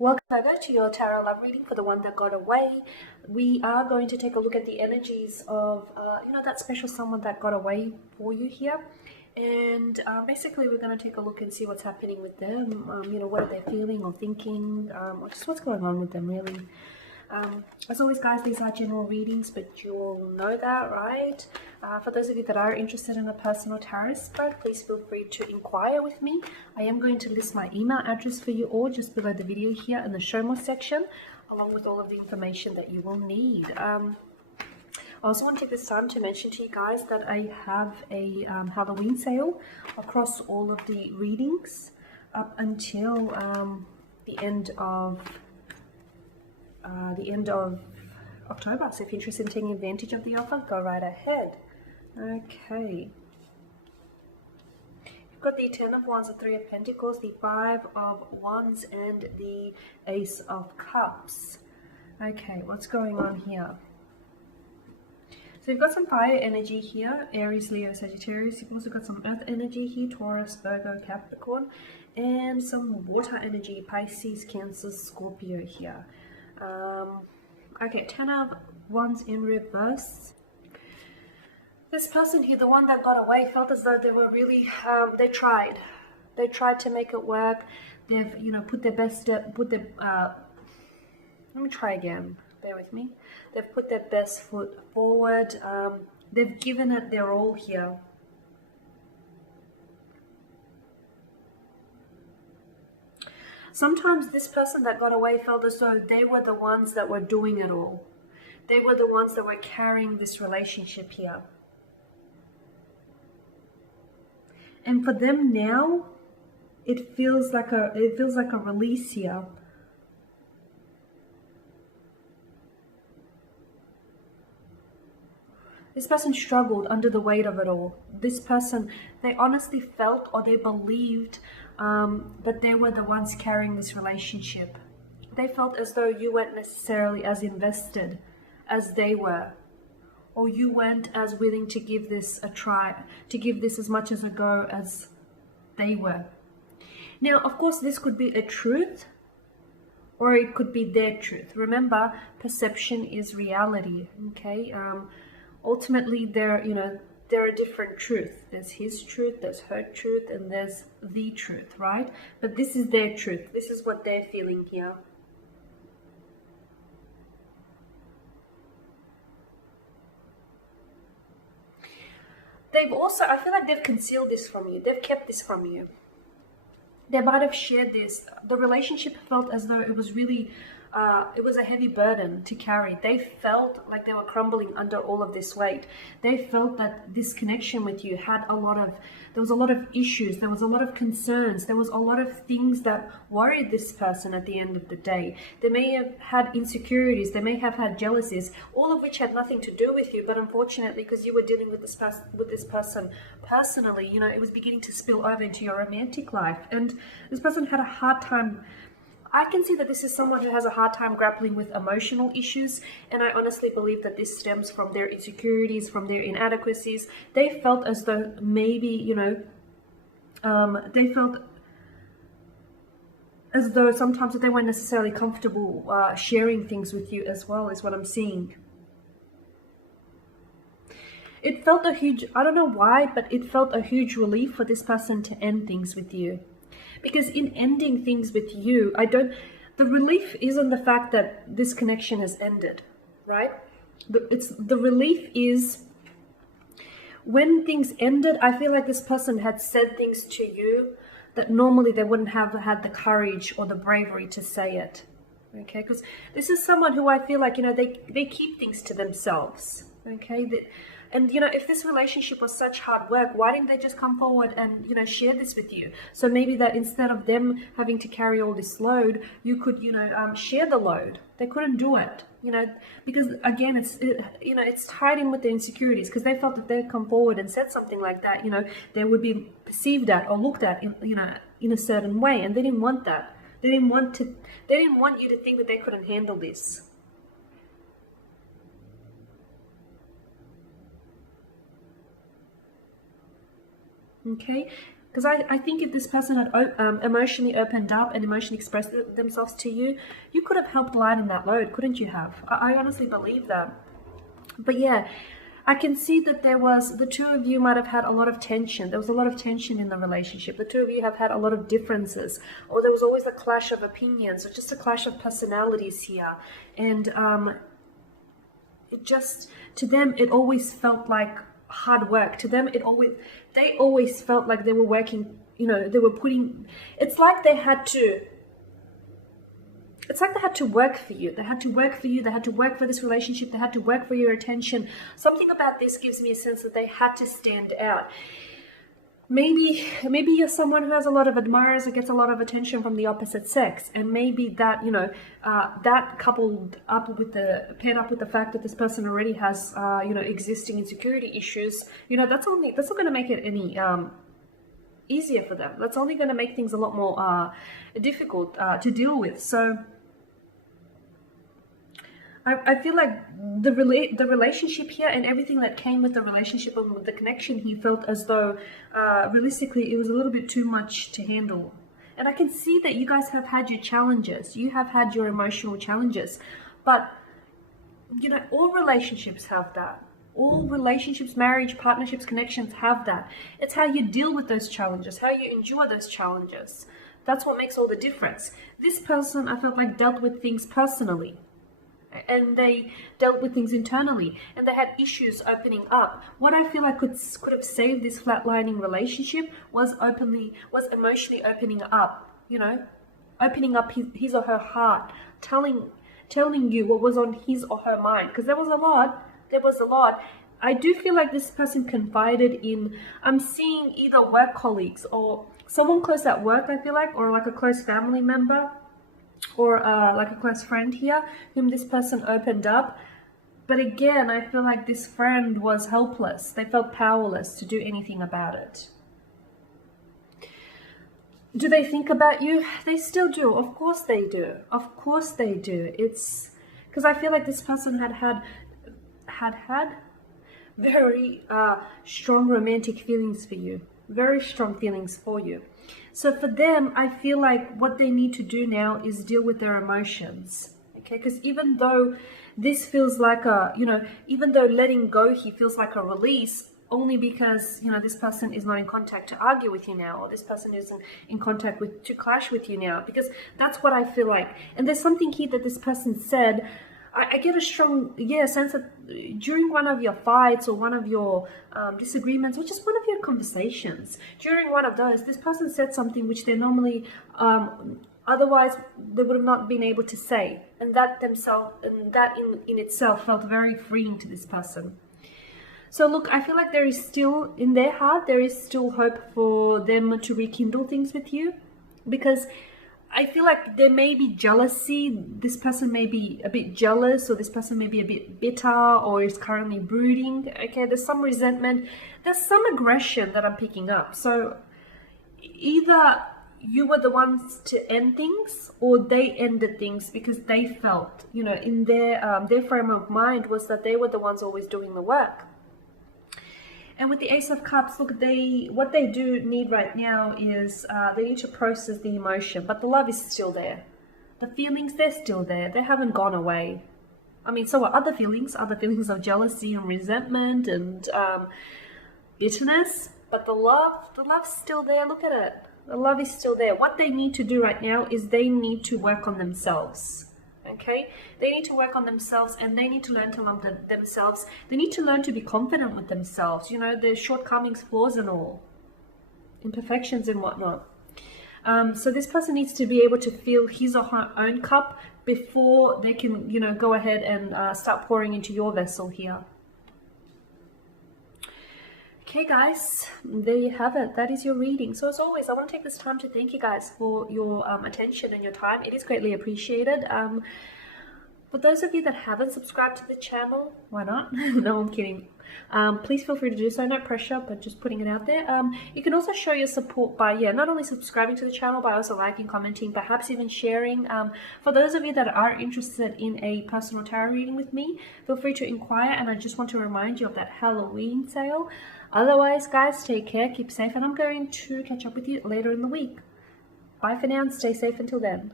Welcome Virgo to your tarot love reading for the one that got away. We are going to take a look at the energies of, that special someone that got away for you here. And basically we're going to take a look and see what's happening with them, what are they feeling or thinking, or just what's going on with them really. As always guys, these are general readings, but you'll know that, right? For those of you that are interested in a personal tarot spread, please feel free to inquire with me. I am going to list my email address for you all just below the video here in the show more section, along with all of the information that you will need. I also want to take this time to mention to you guys that I have a Halloween sale across all of the readings up until the end of October. So if you're interested in taking advantage of the offer, go right ahead. Okay. You've got the Ten of Wands, the Three of Pentacles, the Five of Wands, and the Ace of Cups. Okay, what's going on here? So you've got some fire energy here, Aries, Leo, Sagittarius. You've also got some earth energy here, Taurus, Virgo, Capricorn, and some water energy, Pisces, Cancer, Scorpio here. Okay, Ten of Wands in reverse. This person here, the one that got away, felt as though they were really, they tried to make it work. They've, put their best, let me try again, bear with me. They've put their best foot forward. They've given it their all here. Sometimes this person that got away felt as though they were the ones that were doing it all. They were the ones that were carrying this relationship here. And for them now, it feels like a release here. This person struggled under the weight of it all. This person, they honestly felt or they believed that they were the ones carrying this relationship. They felt as though you weren't necessarily as invested as they were, or you weren't as willing to give this a try, to give this as much as a go as they were. Now, of course, this could be a truth, or it could be their truth. Remember, perception is reality, okay? Ultimately, they're a different truth. There's his truth, there's her truth, and there's the truth, right? But this is their truth. This is what they're feeling here. They've also, I feel like they've concealed this from you. They've kept this from you. They might have shared this. The relationship felt as though it was really, it was a heavy burden to carry. They felt like they were crumbling under all of this weight. They felt that this connection with you had there was a lot of issues. There was a lot of concerns. There was a lot of things that worried this person at the end of the day. They may have had insecurities. They may have had jealousies, all of which had nothing to do with you. But unfortunately, because you were dealing with this person personally, it was beginning to spill over into your romantic life. And this person had a hard time. I can see that this is someone who has a hard time grappling with emotional issues, and I honestly believe that this stems from their insecurities, from their inadequacies. They felt as though maybe, they felt as though sometimes that they weren't necessarily comfortable sharing things with you as well, is what I'm seeing. It felt a huge, I don't know why, but it felt a huge relief for this person to end things with you. Because in ending things with you, the relief isn't the fact that this connection has ended, right? The relief is when things ended, I feel like this person had said things to you that normally they wouldn't have had the courage or the bravery to say it, okay? Because this is someone who I feel like, they keep things to themselves, okay? And, if this relationship was such hard work, why didn't they just come forward and, share this with you? So maybe that instead of them having to carry all this load, you could, share the load. They couldn't do it, because again, it's tied in with the insecurities, because they felt that they'd come forward and said something like that, they would be perceived at or looked at, in a certain way. And they didn't want that. They didn't want you to think that they couldn't handle this. Okay, Because I think if this person had emotionally opened up and emotionally expressed themselves to you, you could have helped lighten that load, couldn't you have? I honestly believe that. But yeah, I can see that the two of you might have had a lot of tension. There was a lot of tension in the relationship. The two of you have had a lot of differences, or there was always a clash of opinions, or just a clash of personalities here. And it just, to them, it always felt like hard work. To them, they always felt like they were working, they were putting, it's like they had to work for you. They had to work for you. They had to work for this relationship. They had to work for your attention. Something about this gives me a sense that they had to stand out. Maybe you're someone who has a lot of admirers or gets a lot of attention from the opposite sex, and maybe that that paired up with the fact that this person already has existing insecurity issues. That's not going to make it any easier for them. That's only going to make things a lot more difficult to deal with. So I feel like the relationship here and everything that came with the relationship and with the connection, he felt as though realistically it was a little bit too much to handle. And I can see that you guys have had your challenges. You have had your emotional challenges. But, all relationships have that. All relationships, marriage, partnerships, connections have that. It's how you deal with those challenges, how you endure those challenges. That's what makes all the difference. This person, I felt like, dealt with things personally. And they dealt with things internally, and they had issues opening up. What I feel like could have saved this flatlining relationship was emotionally opening up, opening up his or her heart, telling you what was on his or her mind, because there was a lot. I do feel like this person confided in, I'm seeing either work colleagues or someone close at work, I feel like, or like a close family member, or like a close friend here, whom this person opened up. But again, I feel like this friend was helpless. They felt powerless to do anything about it. Do they think about you? They still do. Of course they do. Of course they do. It's because I feel like this person had very strong romantic feelings for you. Very strong feelings for you. So for them, I feel like what they need to do now is deal with their emotions. Okay, because even though this feels like even though letting go he feels like a release, only because this person is not in contact to argue with you now, or this person isn't in contact to clash with you now, because that's what I feel like. And there's something here that this person said. I get a strong sense that during one of your fights or one of your disagreements, or just one of your conversations, during one of those, this person said something which they normally otherwise they would have not been able to say, and that in itself felt very freeing to this person. So look, I feel like there is still, in their heart, there is still hope for them to rekindle things with you, because I feel like there may be jealousy. This person may be a bit jealous, or this person may be a bit bitter, or is currently brooding. Okay, there's some resentment. There's some aggression that I'm picking up. So either you were the ones to end things, or they ended things because they felt, in their frame of mind was that they were the ones always doing the work. And with the Ace of Cups, look, what they do need right now is they need to process the emotion, but the love is still there. The feelings, they're still there. They haven't gone away. I mean, so are other feelings of jealousy and resentment and bitterness, but the love's still there. Look at it. The love is still there. What they need to do right now is they need to work on themselves. Okay, they need to work on themselves, and they need to learn to love themselves. They need to learn to be confident with themselves, their shortcomings, flaws and all, imperfections and whatnot. So this person needs to be able to fill his or her own cup before they can, go ahead and start pouring into your vessel here. Okay guys, there you have it. That is your reading. So as always, I want to take this time to thank you guys for your attention and your time. It is greatly appreciated. For those of you that haven't subscribed to the channel, why not? No, I'm kidding. Please feel free to do so, no pressure, but just putting it out there. You can also show your support by, not only subscribing to the channel, but also liking, commenting, perhaps even sharing. For those of you that are interested in a personal tarot reading with me, feel free to inquire, and I just want to remind you of that Halloween sale. Otherwise, guys, take care, keep safe, and I'm going to catch up with you later in the week. Bye for now and stay safe until then.